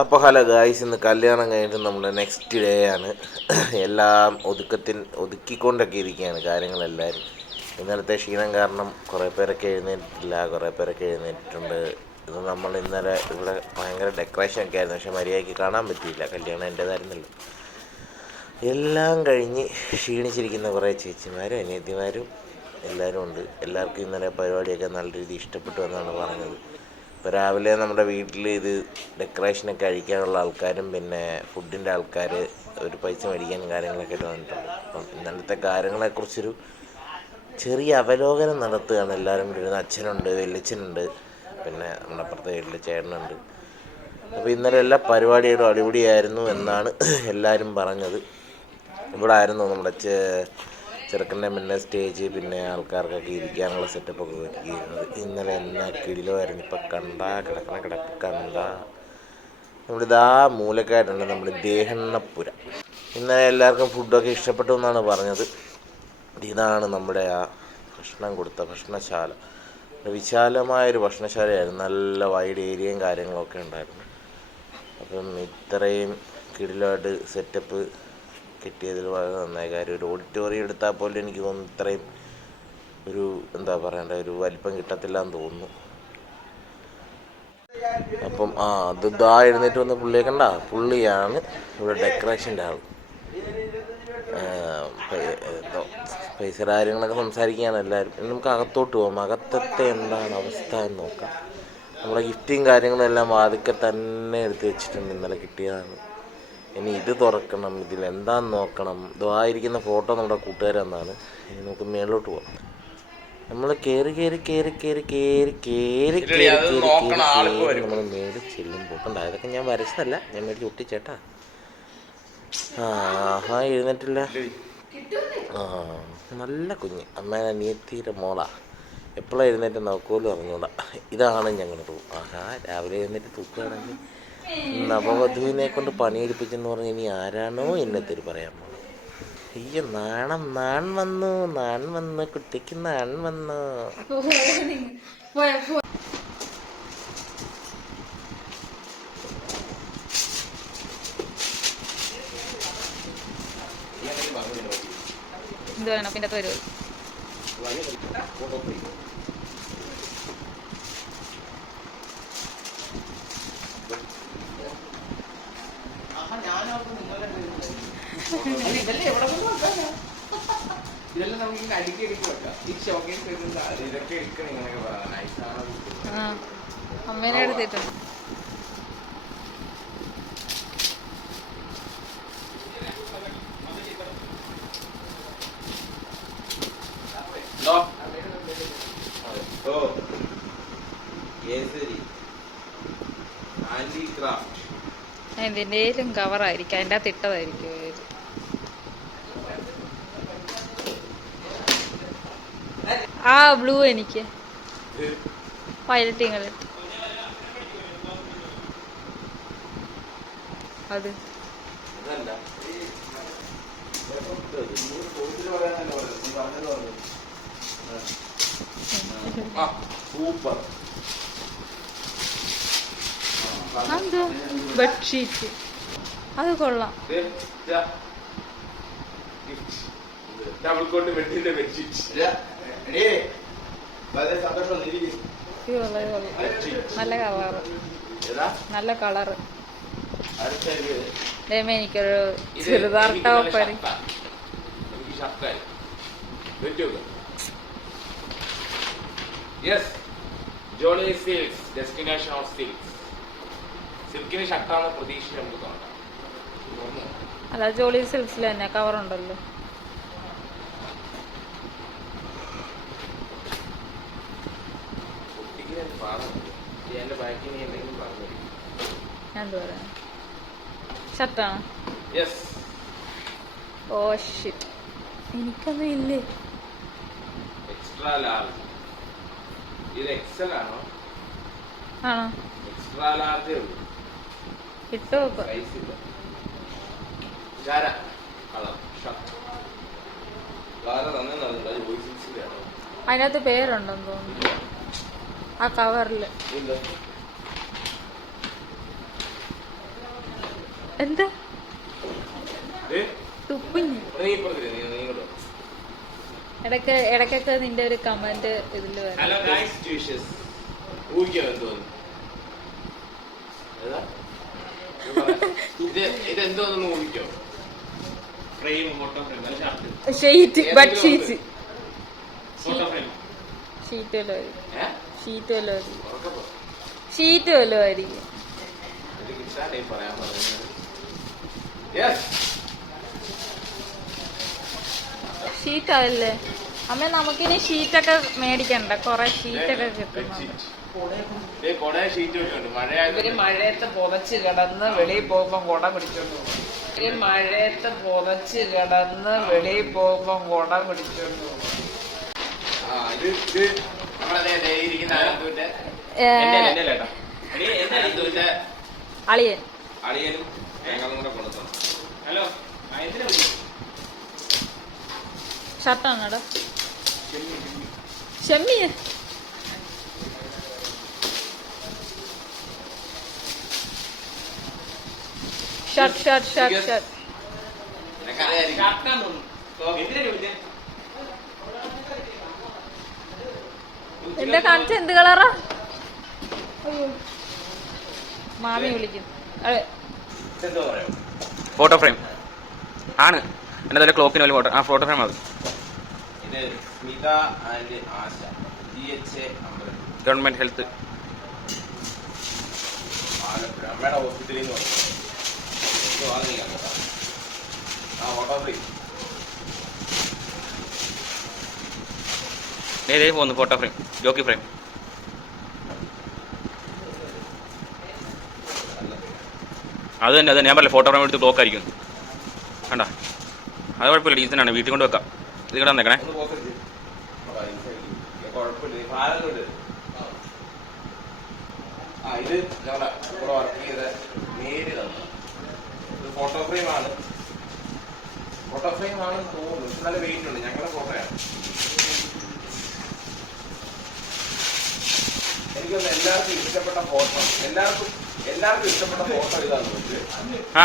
അപ്പോൾ hello guys, ഇന്ന് കല്യാണം കഴിഞ്ഞിട്ട് നമ്മുടെ നെക്സ്റ്റ് ഡേ ആണ്. എല്ലാം ഒതുക്കിക്കൊണ്ടൊക്കെ ഇരിക്കുകയാണ് കാര്യങ്ങളെല്ലാവരും. ഇന്നലത്തെ ക്ഷീണം കാരണം കുറേ പേരൊക്കെ എഴുന്നേറ്റിട്ടില്ല, കുറേ പേരൊക്കെ എഴുന്നേറ്റിട്ടുണ്ട്. ഇത് നമ്മൾ ഇന്നലെ ഇവിടെ ഭയങ്കര ഡെക്കറേഷൻ ഒക്കെ ആയിരുന്നു, പക്ഷെ മര്യാദയ്ക്ക് കാണാൻ പറ്റിയില്ല, കല്യാണം എൻ്റേതായിരുന്നല്ലോ. എല്ലാം കഴിഞ്ഞ് ക്ഷീണിച്ചിരിക്കുന്ന കുറേ ചേച്ചിമാരും അനിയത്തിമാരും എല്ലാവരും ഉണ്ട്. എല്ലാവർക്കും ഇന്നലെ പരിപാടിയൊക്കെ നല്ല രീതിയിൽ ഇഷ്ടപ്പെട്ടു എന്നാണ് പറഞ്ഞത്. ഇപ്പോൾ രാവിലെ നമ്മുടെ വീട്ടിൽ ഇത് ഡെക്കറേഷനൊക്കെ അഴിക്കാനുള്ള ആൾക്കാരും പിന്നെ ഫുഡിൻ്റെ ആൾക്കാർ ഒരു പൈസ മേടിക്കാനും കാര്യങ്ങളൊക്കെ ആയിട്ട് വന്നിട്ടുണ്ട്. അപ്പം ഇന്നലത്തെ കാര്യങ്ങളെക്കുറിച്ചൊരു ചെറിയ അവലോകനം നടത്തുകയാണ് എല്ലാവരും കൂടി ഇരുന്ന്. അച്ഛനുണ്ട്, വല്യച്ഛനുണ്ട്, പിന്നെ നമ്മുടെ അപ്പുറത്തെ വീട്ടിൽ ചേട്ടനുണ്ട്. അപ്പോൾ ഇന്നലെ എല്ലാ പരിപാടികളും അടിപൊളിയായിരുന്നു എന്നാണ് എല്ലാവരും പറഞ്ഞത്. ഇവിടെ ആയിരുന്നു നമ്മുടെ ചെറുക്കൻ്റെ മുന്നേ സ്റ്റേജ്, പിന്നെ ആൾക്കാർക്കൊക്കെ ഇരിക്കാനുള്ള സെറ്റപ്പൊക്കെ ഒരുക്കിയിരുന്നത്. ഇന്നലെ എന്നാ കിടിലമായിരുന്നു. ഇപ്പം കിടപ്പ് കണ്ട നമ്മളിതാ മൂലക്കായിട്ടുണ്ട് നമ്മുടെ ദേഹണ്ണപ്പുര. ഇന്നലെ എല്ലാവർക്കും ഫുഡൊക്കെ ഇഷ്ടപ്പെട്ടു എന്നാണ് പറഞ്ഞത്. ഇതാണ് നമ്മുടെ ആ ഭക്ഷണം കൊടുത്ത ഭക്ഷണശാല. വിശാലമായൊരു ഭക്ഷണശാലയായിരുന്നു, നല്ല വൈഡ് ഏരിയയും കാര്യങ്ങളൊക്കെ ഉണ്ടായിരുന്നു. അപ്പം ഇത്രയും കിടിലമായിട്ട് സെറ്റപ്പ് കിട്ടിയതിൽ വളരെ നന്നായ കാര്യം. ഒരു ഓഡിറ്റോറിയം എടുത്താൽ പോലും എനിക്ക് തോന്നുന്നു ഇത്രയും ഒരു എന്താ പറയണ്ട ഒരു വലിപ്പം കിട്ടത്തില്ല എന്ന് തോന്നുന്നു. അപ്പം അത് എഴുന്നേറ്റ് വന്ന പുള്ളിയെ കണ്ട, പുള്ളിയാണ് ഇവിടെ ഡെക്കറേഷൻ്റെ ആൾ. പൈസ കാര്യങ്ങളൊക്കെ സംസാരിക്കുകയാണ് എല്ലാവരും. നമുക്ക് അകത്തോട്ട് പോകാം, അകത്തത്തെ എന്താണ് അവസ്ഥ എന്ന് നോക്കാം. നമ്മുടെ ഗിഫ്റ്റും കാര്യങ്ങളും എല്ലാം വാതിക്കെ തന്നെ എടുത്ത് വെച്ചിട്ടുണ്ട്, ഇന്നലെ കിട്ടിയതാണ്. ഇനി ഇത് തുറക്കണം, ഇതിലെന്താന്ന് നോക്കണം. ഇതായിരിക്കുന്ന ഫോട്ടോ നമ്മുടെ കൂട്ടുകാർ എന്നാണ്. ഇനി നമുക്ക് മേളിലോട്ട് പോകാം. നമ്മൾ കയറി നമ്മൾ മേടിച്ച് ചെല്ലുമ്പോൾ കണ്ട, ഇതൊക്കെ ഞാൻ വരച്ചതല്ല, ഞാൻ മേടിച്ച് ഒട്ടിച്ചേട്ടാ. എഴുന്നേറ്റില്ല. നല്ല കുഞ്ഞ്, അമ്മേനെ അനിയത്തിയുടെ മോളാ. എപ്പോഴാണ് എഴുന്നേറ്റ് നോക്കുമല്ലോ അറിഞ്ഞൂടാ. ഇതാണ് ഞങ്ങളുടെ റൂം. രാവിലെ എഴുന്നേറ്റ് തൂക്കുകയാണെങ്കിൽ നവവധുവിനെ കൊണ്ട് പണിയെടുപ്പിച്ചെന്ന് പറഞ്ഞ് ഇനി ആരാണോ എന്നത്തേര് പറയാൻ പോകുന്നത്. അയ്യോ, നാൺ വന്നു കുട്ടിക്ക് നാൺ വന്നു. എന്ത് വേണം പിന്നെ വരും. അമ്മേനെ എടുത്തിട്ടുണ്ട്. എന്തിൻ്റെലും കവറായിരിക്കും, അതിൻ്റെ അകത്ത് ഇട്ടതായിരിക്കും. ആ ബ്ലൂ എനിക്ക് വയലറ്റ് കളർ അത് സൂപ്പർ. അത് ബെഡ്ഷീറ്റ്, അത് കൊള്ളാം. നല്ല കളറ്, നല്ല കളറ്. എനിക്കൊരു churidar top. Jolly Silks, destination of silks. സിൽക്കിന് ഷർട്ടാണ് പ്രതീക്ഷ നമുക്ക് തോന്നാം. അല്ല, ജോളി സിൽക്സിൽ തന്നെ കവറുണ്ടല്ലോ. എന്ത് പറയാ, ഷർട്ടാണ്. ഓ ഷിറ്റ്, എനിക്കൊന്നും ഇല്ലേ. Extra large. ഇത് എക്സൽ ആണോ? ആണോ? എക്സ്ട്രാ ലാർജേ ഉള്ളൂ. ഇട്ടോ സൈസ് ഇല്ല. അതിനകത്ത് പേരുണ്ടെന്ന് തോന്നുന്നു ആ കവറില്. എന്താ തുപ്പിഞ്ഞ് ഇടയ്ക്കൊക്കെ നിന്റെ ഒരു കമന്റ് ഇതില് ഷീറ്റ് ബെഡ്ഷീറ്റ് ഷീറ്റ് വല്ലതും ആയിരിക്കും. ഷീറ്റ് ആവില്ലേ അമ്മ? നമുക്കിനി ഷീറ്റൊക്കെ മേടിക്കണ്ട, കൊറേ ഷീറ്റൊക്കെ കിട്ടുന്നുണ്ട്. ഇവര് മഴയത്ത് പുതച്ച് കിടന്ന് വെളിയിൽ പോകുമ്പോ കുട പിടിച്ചോണ്ട് പോകും. ഇവര് മഴയത്ത് പുതച്ച് കിടന്ന് വെളിയിൽ പോകുമ്പോ കുട പിടിച്ചോണ്ട് പോകും. അളിയൻ ഷർട്ടാണോടാ? ഷെമ്മിയ ഷർട്ട് എന്താ കാണിച്ച? എന്ത് കളറാ? മാമി വിളിക്കും. ഫോട്ടോ ഫ്രെയിം ആണ് എന്റെ തന്നെ ക്ലോക്കിന് വലിയ ഫോട്ടോ. ആ ഫോട്ടോ ഫ്രെയിം അത് ഗവൺമെന്റ് ഹെൽത്ത് നേരെ പോകുന്നു. ഫോട്ടോ ഫ്രെയിം ജോക്കി ഫ്രെയിം അത് തന്നെ ഞാൻ പറയില്ല. ഫോട്ടോ ഫ്രെയിം എടുത്ത് ക്ലോക്ക് ആയിരിക്കും. വേണ്ട അത് കുഴപ്പമില്ല, ഡീസൻ്റാണ്. വീട്ടിൽ കൊണ്ട് വെക്കാം. ഇത് ഇവിടെ വന്നേക്കണേ. ഇത് ഞങ്ങളുടെ കൂടെ വർക്ക് ചെയ്ത നേരി തന്നു. ഇത് ഫോട്ടോ ഫ്രെയിം ആണ് തോന്നുന്നു. നല്ല വെയിറ്റ് ഉണ്ട്. ഞങ്ങളുടെ ഫോട്ടോയാണ്. എനിക്കൊന്ന് എല്ലാവർക്കും ഇഷ്ടപ്പെട്ട ഫോട്ടോ, എല്ലാവർക്കും ഇഷ്ടപ്പെട്ട ഫോട്ടോ ഇതാണ്. ആ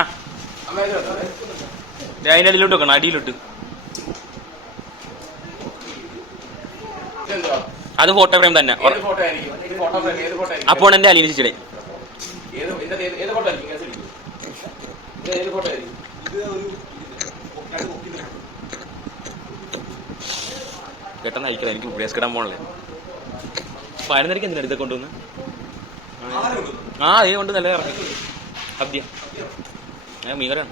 അതിൻ്റെ അടിയിലോട്ട് വെക്കണം. അടിയിലോട്ട് അത് ഫോട്ടോ ഫ്രെയിം തന്നെ. ഫോട്ടോ ആയിരിക്കും ഇത്. ഫോട്ടോ ഫ്രെയിം ഏത് ഫോട്ടോ ആയിരിക്കും? അപ്പോൾ എന്റെ അലീന ചേച്ചിയുടെ ഏത് ഫോട്ടോ ആയിരിക്കും? ഏത് ഫോട്ടോ ആയിരിക്കും? പെട്ടെന്ന് അയക്കണം. എനിക്ക് ബ്രേസ് കിടാൻ പോകണല്ലേ. 11:30 എന്തിനാ ഇതൊക്കെ കൊണ്ടുവന്ന്? ആ അതേ കൊണ്ട് നല്ല ഇറങ്ങി സദ്യ മീകരാണ്.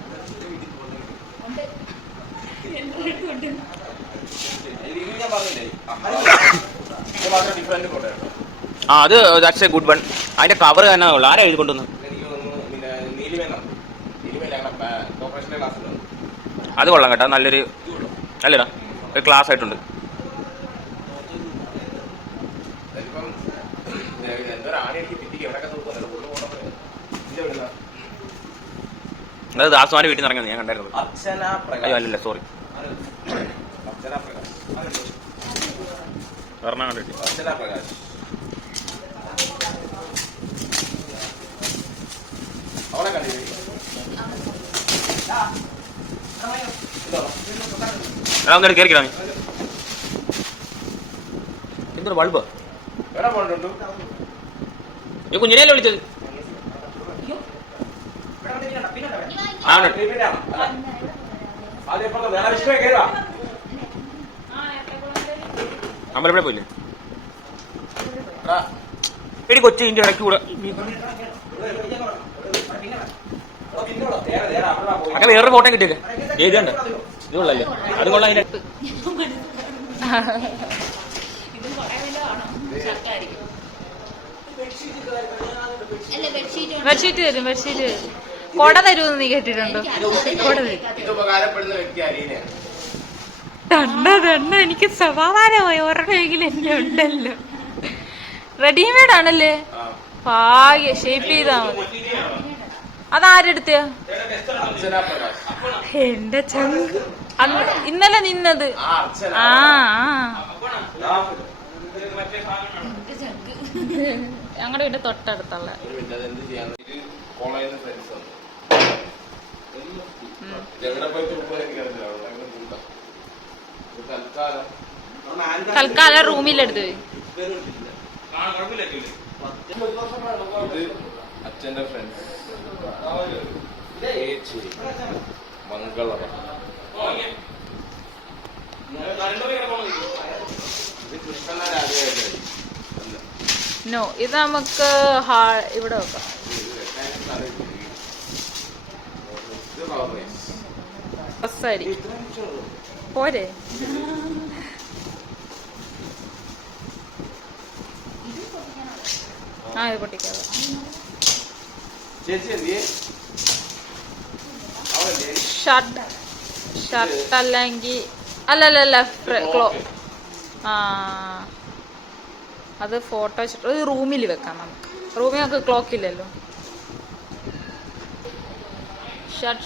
ആ അത് ദാറ്റ്സ് എ ഗുഡ് വൺ. അതിന്റെ കവർ തന്നെ ഉള്ളു. ആരാ എഴുതി കൊണ്ടുവന്ന്? അത് കൊള്ളാം കേട്ടോ. നല്ലൊരു നല്ലടാ ഒരു ക്ലാസ് ആയിട്ടുണ്ട്. അത് ദാസ്വാന്റെ വീട്ടിൽ നിന്ന് ഇറങ്ങിയത് ഞാൻ കണ്ടായിരുന്നു. അയ്യോ അല്ലല്ല സോറി എറണാകുളം വീട്ടിൽ. എടാ കയറിക്കിടാ. എന്തൊരു ബൾബ് ഈ കുഞ്ഞിനെയല്ലേ വിളിച്ചത്? അമ്പലപ്പുഴ പോയില്ലേ? എടി കൊച്ചു ഇതിന്റെ ഇടയ്ക്ക് കൂടെ അങ്ങനെ വേറൊരു ഫോട്ടോ കിട്ടിയില്ലേ? ഏത് കണ്ട? ഇത് കൊള്ളല്ലേ? അത് കൊള്ളാം. അതിന്റെ ബെഡ്ഷീറ്റ് തരും. ബെഡ്ഷീറ്റ് തരും. കൊട തരുമെന്ന് നീ കേട്ടിട്ടുണ്ടോ? കൊട തരും. തണ്ട എനിക്ക് സമാധാനമായി. ഒരെണ്ണമെങ്കിലും എന്നെ ഉണ്ടല്ലോ. റെഡിമെയ്ഡ് ആണല്ലേ? ഭാഗ്യ ഷേപ്പ് ചെയ്താ മതി. അതാരെടുത്തയാ? എന്റെ ചങ്ക് അന്ന് ഇന്നലെ നിന്നത്. ആ ഞങ്ങളുടെ വീട് തൊട്ടടുത്തുള്ള. തൽക്കാലം റൂമിലെടുത്ത് അച്ഛന്റെ ഫ്രണ്ട്സ് മംഗള നോ ഇത് നമുക്ക് ഇവിടെ വെക്കാം. ശരി പോരെ. ആ ഇത് പൊട്ടിക്കാതെ ഷർട്ട് അല്ലെങ്കിൽ അല്ലല്ല ആ അത് ഫോട്ടോ വെച്ചിട്ട് റൂമിൽ വെക്കാം നമുക്ക്. റൂമിൽ നമുക്ക് ക്ലോക്ക് ഇല്ലല്ലോ. ഷർട്ട്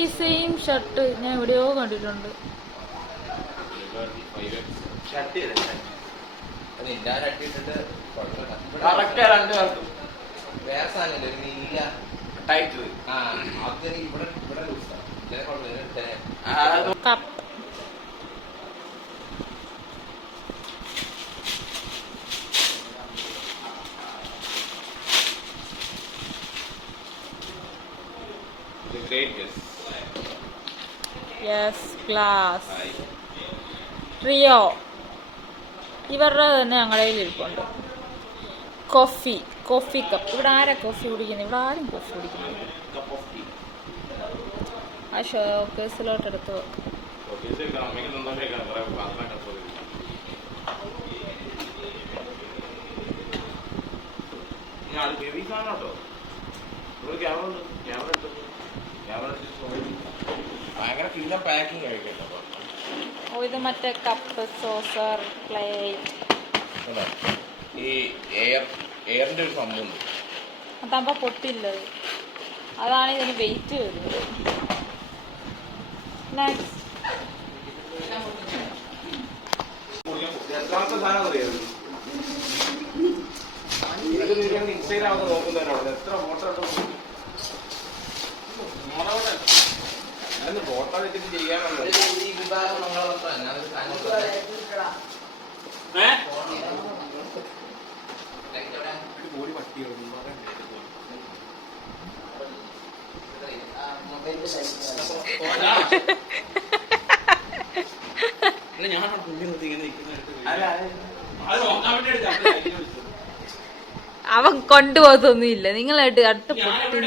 ഈ സെയിം ഷർട്ട് ഞാൻ എവിടെയോ കണ്ടിട്ടുണ്ട്. കപ്പ് യെസ് ഗ്ലാസ് ട്രിയോ ഇവരുടെ തന്നെ ഞങ്ങളുടെ കയ്യിൽ ഇരിപ്പുണ്ട്. Coffee cup. ഇവിടെ ആരാ കോഫി കുടിക്കുന്നത്? ഇവിടെ ആരും കോഫി കുടിക്കുന്നത്. ആ ഷോക്കേസിലോട്ട് എടുത്ത് വെക്കും. ഓ ഇത് മറ്റേ കപ്പ് സോസർ പ്ലേറ്റ്. ഈ എയറിന്റെ ഒരു സംഭവം അതാകുമ്പോ പൊട്ടില്ലത്. അതാണ് ഇതിന് വെയിറ്റ് വരുന്നത്. ഇൻസ്റ്റഗ്രാം നോക്കുന്നവരോട് എത്ര ഫോട്ടോ ഫോട്ടോ വെച്ചിട്ട് ചെയ്യാനുള്ളത്. ഈ വിഭാഗം അവൻ കൊണ്ടുപോകത്തൊന്നുമില്ല. നിങ്ങളായിട്ട് അടുത്ത് പൊട്ടി.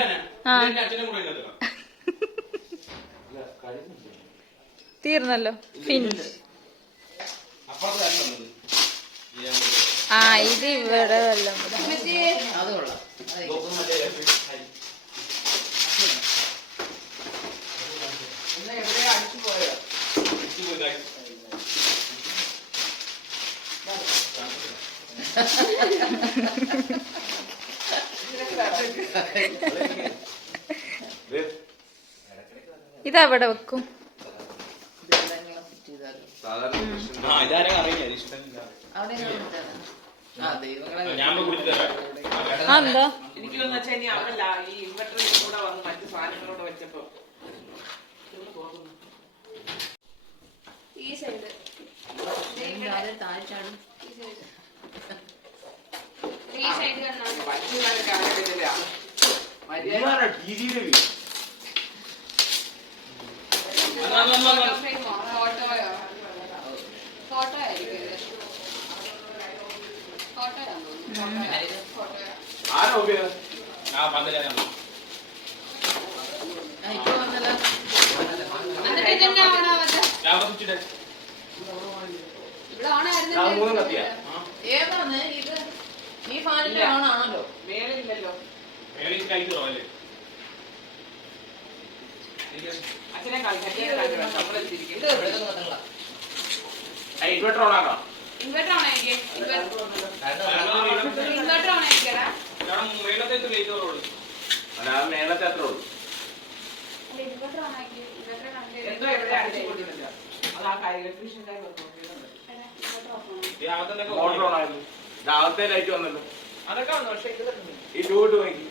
തീർന്നല്ലോ. ഫിനിഷ്. ആ ഇത് ഇവിടെ വല്ലതും ഇതവിടെ വെക്കും. എന്താ എനിക്ക് വെച്ചാൽ ഇനി അവരല്ല ഈ ഇൻവെർട്ടറിൽ കൂടെ വന്ന് മറ്റു സാധനങ്ങളോട് വെച്ചപ്പോ ഈ സൈഡ് ഈ സൈഡ് പറ്റുകാരൊക്കെ അറിയില്ല. ഫോട്ടോയോ ഫോട്ടോ ആയിരിക്കും. ഏതാണ് ഇത്? ഈ ഫാനിന്റെ ഓണാണല്ലോ. മേലില്ലല്ലോ. അച്ഛനെ ഇൻവെർട്ടർ ഓണാക്കാം. ഇൻവെർട്ടർ ഓണാക്കിയേ. ഇൻവെർട്ടർ ഓണാക്കിയടാ. മേളത്തെ അത്ര ഉള്ളൂ. ഇൻവെർട്ടർ ഓണാക്കിയേ. എന്തോ എവിടെ അടിച്ചു കൊടുക്കുന്നില്ല. അത് ആ ഇലക്ട്രീഷ്യൻ മോട്ടർ ഓണായിരുന്നു. രാവിലത്തെ ലൈറ്റ് വന്നല്ലോ. അതൊക്കെ വന്നു. പക്ഷെ ഇത് ഈ ടൂട്ട് നോക്കി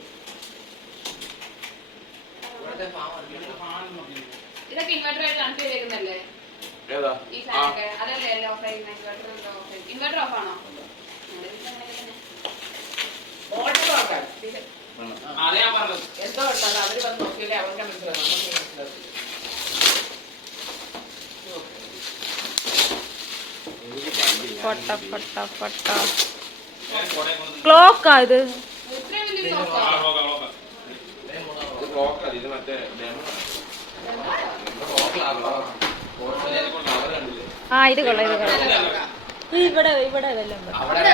ഇതൊക്കെ ഇൻവെർട്ടറായിട്ട് കണക്ട് ചെയ്തേക്കുന്നല്ലേ ഏതാ ഈ സാധനമൊക്കെ അതല്ലേ എല്ലാം ഓഫ് ആയി ഇൻവെർട്ടർ ഓഫ് ആണോ അതെ ഞാൻ പറഞ്ഞത് എന്തോ ഉണ്ടല്ലോ അവര് വന്ന് നോക്കിയില്ലേ അവർക്ക് മനസ്സിലാവും നമുക്ക് മനസ്സിലാവും പൊട്ട പൊട്ട പൊട്ട ക്ലോക്കാ ഇത് ഇത്രയും വലിയ സോഫ ഇത് മറ്റേ ആ ഇത് കൊള്ളാം ഇത് കൊള്ളാം ഇവിടെ ഇവിടെ വല്ലതും അവിടെ